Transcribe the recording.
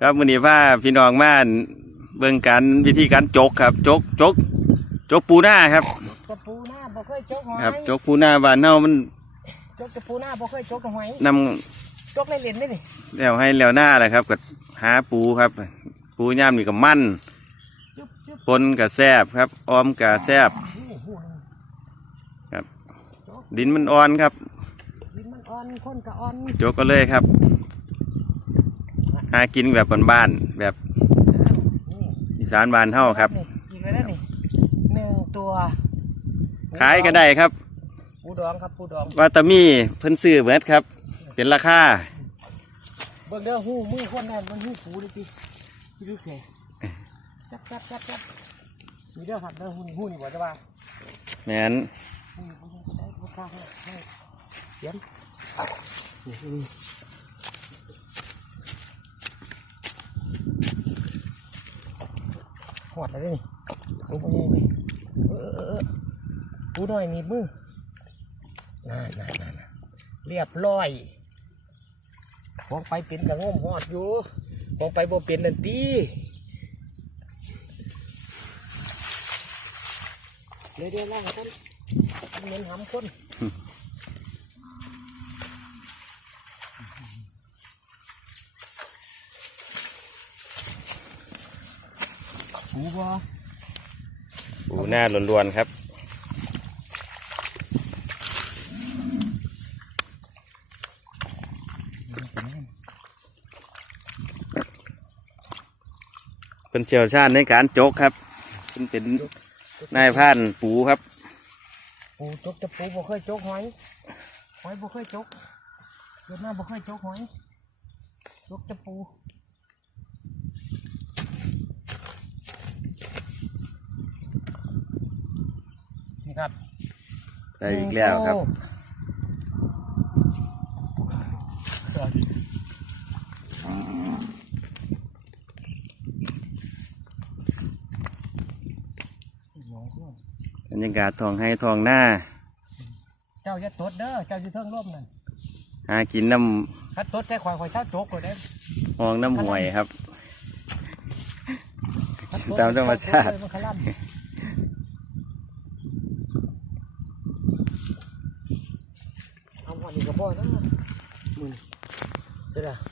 ครับมื้อนี้พาพี่น้องมาเบิ่งการวิธีการจกครับ จกจกจกปูหน้าครับกระปูหน้าบ่เคยจกหอยครับจกปูหน้าบ้านเฮามันจกกระปูหน้าบ่เคยจกหอยนำจกในเหรียญนี่นี่แล้วให้แล้วหน้าแหละครับ ก็หาปูครับ ปูย่ามนี่ก็มันจุ๊บจุ๊บปนก็แซบครับ ออมก็แซบนี่หูหนึงครับ ดินมันอ่อนครับดินมันอ่อนคนก็อ่อนจกก็เลยครับ หากินแบบบ้านๆแบบนี่อีสานบ้านเฮาครับนี่อีกแล้วนี่หนึ่งตัวขายก็ได้ครับปูดองครับปูดองวาตามีเพิ่นซื้อเบิดครับ เป็นราคาเบิ่งเด้อหูมือคนนั่นมันหูปูเลยพี่พี่ดูแค่จับจับจับจับนี่เด้อครับเด้อหูนี่หูนี่บ่จะว่าแมนหูนี่บ่จะได้บ่กล้าให้ให้เขียนนี่นี่ หอดเลยนี่ลงไปยังไงเออเออเออปูหน่อยมีมือน่าน่าน่าน่าเรียบร้อยมองไปเป็นกระงมหอดอยู่มองไปบ่เป็นนันตีเลยเดี๋ยวล่างกันมันเหม็นหำคน ปูบ่ปูหน้าล้วนๆครับเป็นเชี่ยวชาญในการจกครับเป็นเป็นนายพรานปูครับ ปูจกจะปูบ่เคยจกหอยหอยบ่เคยจกเกิดมาบ่เคยจกหอยจกจะปู ครับได้อีกแล้วครับ บรรยากาศทองให้ทองหน้า เจ้าจะตดเด้อ เจ้าจะเทิงร่มนั่นหากินน้ถ้าตดแต่ข่อยข่อยเจ้าโจกเลยเด้อำห้องน้ำห่วยครับถ้ตดตามธรรมชาติเจ้โจกเลยมันขลั่น kami ka po. Ano? Tara.